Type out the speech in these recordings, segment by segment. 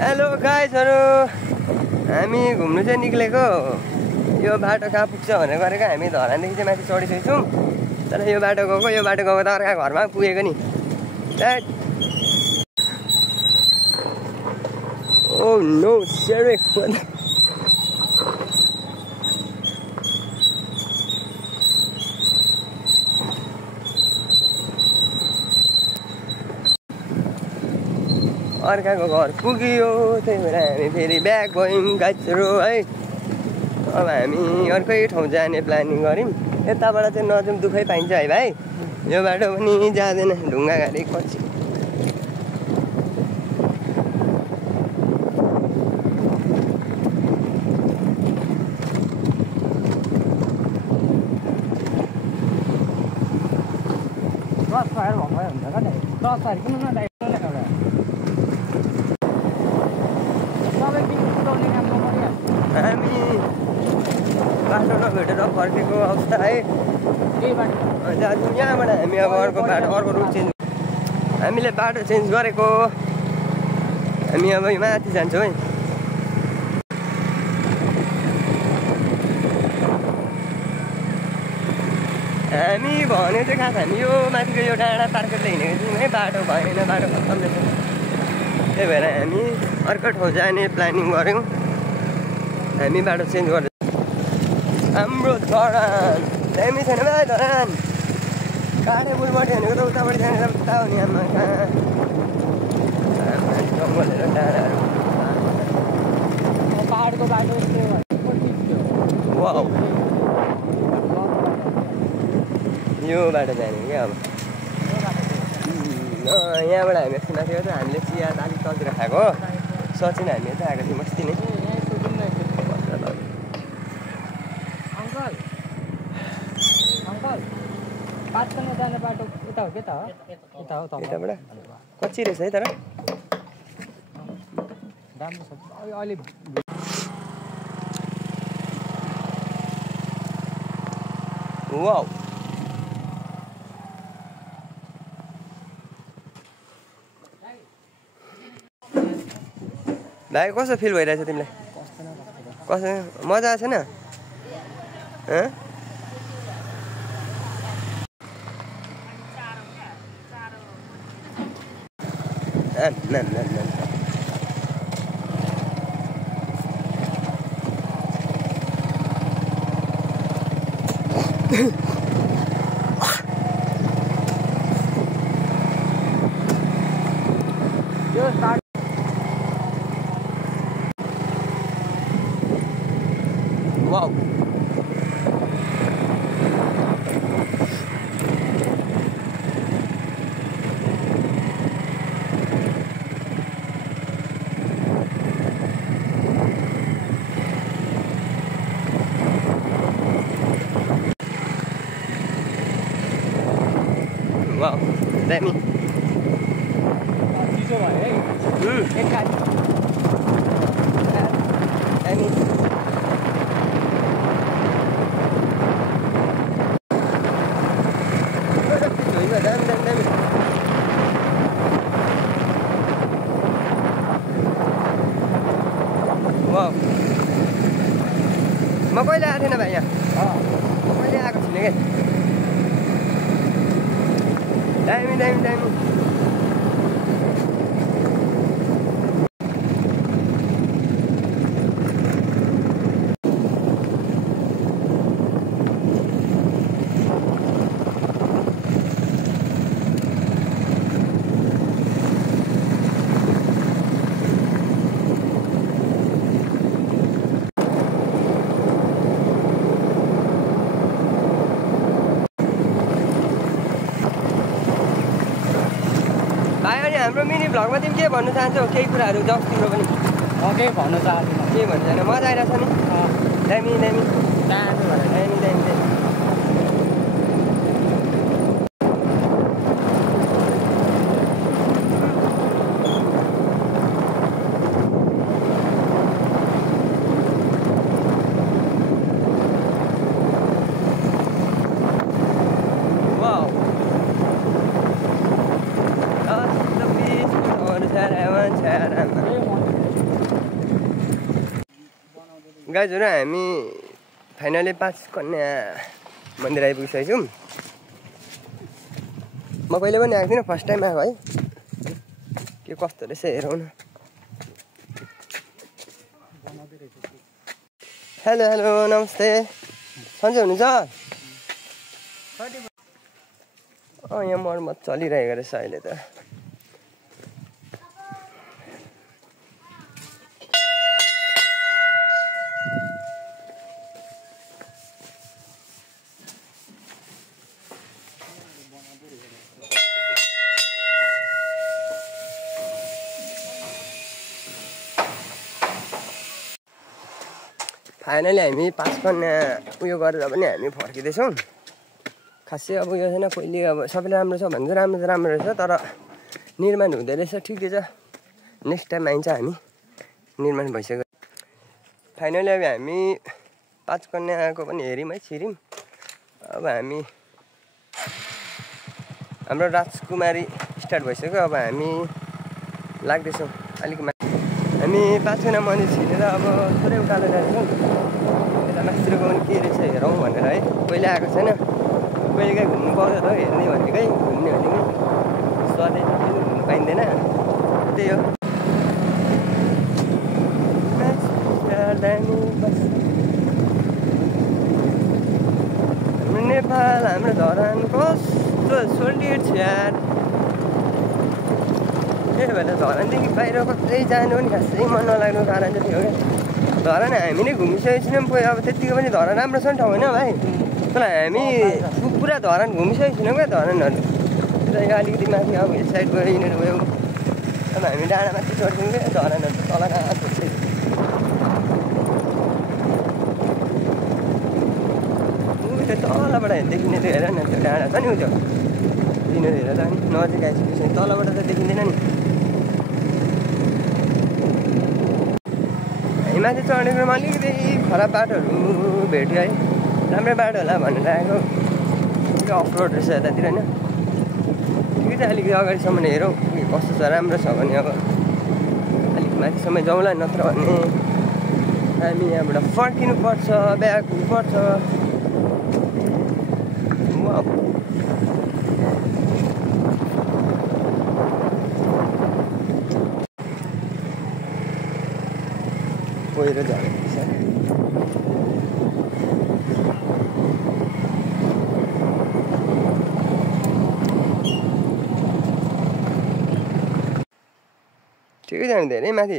Hello गाइजहरु, हामी घुम्नु चाहिँ निक्लेको। यो बाटो कहाँ पुग्छ भनेर गरेको। हामी धरानदेखि चाहिँ माथि चढिसकेको छौँ। तर यो बाटो गएको त अर्का घरमा पुगेको नि। ओ नो सेरेक अर्काको घर पुग्यो। त्यही भएर हामी फेरि ब्याक गयौँ गाइजहरु है। अब हामी अर्कै ठाउँ जाने प्लानिङ गऱ्यौँ। यताबाट चाहिँ नजाउँ, दुःखै पाइन्छ है भाइ। यो बाटो पनि जाँदैन, ढुङ्गा गाडी पछि। हामी बाटो नभेटेर फर्केको अवस्था है। यहाँबाट हामी अब अर्को रुट चेन्ज, हामीले बाटो चेन्ज गरेको। हामी अब माथि जान्छौँ है। हामी भने चाहिँ खास हामी यो माथिको यो डाँडा पार्केर हिँडेको थियौँ है। बाटो भएन, बाटो खत्तम रहेछ। त्यही भएर हामी अर्को ठाउँ जाने प्लानिङ गऱ्यौँ। हामी बाटो चेन्ज गर्दै हाम्रो धरान दामी छैन भाइ। धरान काठे पुलबाट हेर्नेको त उतापट्टि जाने त उता हो नि। आमा कहाँ जङ्गलहरू डाँडाहरू पहाडको बाटो वाउ, यो बाटो जाने क्या। अब यहाँबाट हामी अस्ति माथि गएको थियो। हामीले चिया अलिक तलतिर खाएको। सचिन हामी यता आएको थियौँ अस्ति नै। पाँचजना जाने बाटो उता हो के त? उता हो त। यताबाट कच्ची रहेछ है, तर राम्रो छ अलि। वाउ, भाइ कस्तो फिल भइरहेछ तिमीलाई? कस्तो मजा आएको छैन? वाउ, वाउ, दामी। चिसो भयो है। दामी। वाउ, म कहिले आएको थिएन भाइ यहाँ। कहिले आएको छुइनँ क्या। दामी दामी दामी। हाम्रो मिनी भ्लगमा तिमी के भन्नु चाहन्छौ? केही कुराहरू जस तिम्रो पनि। केही भन्न चाहदिनँ। के भन्नु चाहनु? मजा आइरहेछ नि। दामी दामी दामी दामी दामी। गाइजहरू हामी फाइनली 5 कन्या मन्दिर आइपुगिसकेको छौँ। म कहिले पनि आएको थिइनँ, फर्स्ट टाइम आएको है। के कस्तो रहेछ हेरौँ न। हेलो हेलो नमस्ते, सन्चै हुनुहुन्छ? यहाँ मर्मत चलिरहेको रहेछ अहिले त। फाइनली हामी 5 कन्या उयो गरेर पनि हामी फर्किँदैछौँ। खासै अब यो छैन, पहिले अब सबैले राम्रो छ भन्छ, राम्रो त राम्रो रहेछ, तर निर्माण हुँदै रहेछ। ठिकै छ, नेक्स्ट टाइम आइन्छ हामी। निर्माण भइसक्यो। फाइनली अब हामी 5 कन्याको पनि हेऱ्यौँ है, छिर्यौँ। अब हामी हाम्रो राजकुमारी स्टार्ट भइसक्यो। अब हामी लाग्दैछौँ अलिक हामी 5 कन्या मन्दिर छिरेर अब थोरै उकालो जान्छौँ। यता माथितिरको पनि के रहेछ हेरौँ भनेर है। कहिले आएको छैन, कहिले काहीँ घुम्नु पाउँछ त हेर्ने भनेकै, घुम्ने भनेकै सधैँ पनि घुम्नु पाइँदैन। त्यही हो। हाम्रो नेपाल, हाम्रो धरान कस्तो सोल्टिड छ यार। त्यही भएर धरानदेखि बाहिर कतै जानु पनि खासै मन नलाग्नु कारण चाहिँ थियो क्या। धरान हामी नै घुमिसकेको छैनौँ। अब त्यतिको पनि धरान राम्रो छ नि ठाउँ होइन भाइ? तर हामी पुरा धरान घुमिसकेको छैनौँ क्या धरानहरू। त्यता अलिकति माथि अब हिल साइड गयो, यिनीहरू गयो। अब हामी डाँडा माथि चढ्छौँ क्या, धरानहरू त तल कहाँ छोड्छ। तलबाट देखिने त्यो हेर न, त्यो डाँडा छ नि उ त्यो यिनीहरू हेर त नि नजिक आइसकेपछि तलबाट त देखिँदैन नि। हामी माथि चढ्ने क्रममा अलिकति खराब बाटोहरू भेट्यो है। राम्रै बाटो होला भनेर आएको, अलिक अफरोड रहेछ यतातिर होइन। ठिकै छ, अलिकति अगाडिसम्म हेरौँ के कस्तो छ। राम्रो छ भने अब अलिक माथिसम्म जाउँला, नत्र भने हामी यहाँबाट फर्किनुपर्छ, ब्याक हुनुपर्छ। पहिरो झरेको छ। ठिकै छ, हामी धेरै माथि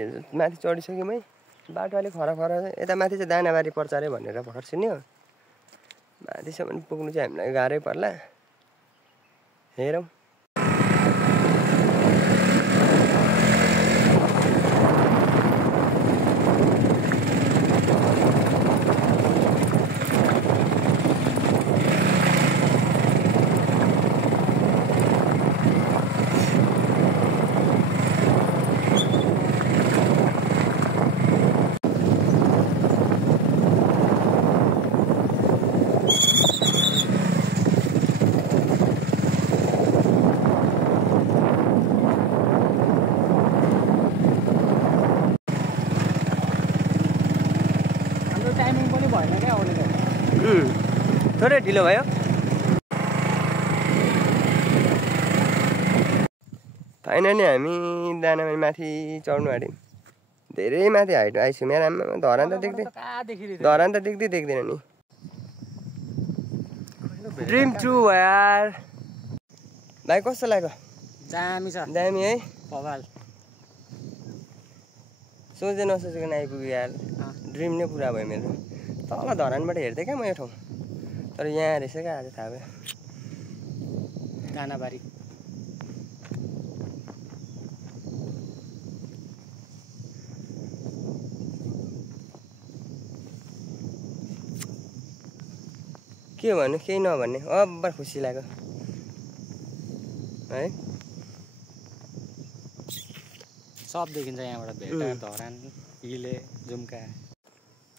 चढिसक्यौँ है। बाटो अलिक खराब छ। यता माथि चाहिँ दानाबारी पर्छ अरे भनेर भर्खर सुन्यो। माथिसम्म पुग्नु चाहिँ हामीलाई गाह्रै पर्ला, हेरौँ। थोरै ढिलो भयो। फाइनली हामी दानाबारी माथि चढ्नु आँट्यौँ। धेरै माथि हाइट आइसक्यो मेरो आमा। धरान त देख्दैन नि। ड्रिम ट्रु यार। भाइ कस्तो लाग्यो? दामी छ, दामी है। भवाल। सोच्दै नसोचेको आइपुग्यो यार। ड्रिम नै पुरा भयो मेरो। तल धरानबाट हेर्थेँ क्या म यो ठाउँ, तर यहाँ रहेछ क्या आज थाहा भयो। दानाबारी के भन्नु, केही नभन्ने। अब्बर खुसी लाग्यो है। सब देखिन्छ यहाँबाट, भेटा, धरान, हिले, जुम्का।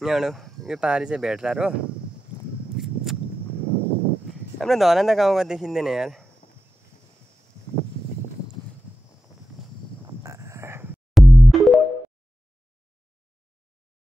यहाँबाट यो पहाडी चाहिँ भेटरार हो। हाम्रो धरान त गाउँमा देखिँदैन यार।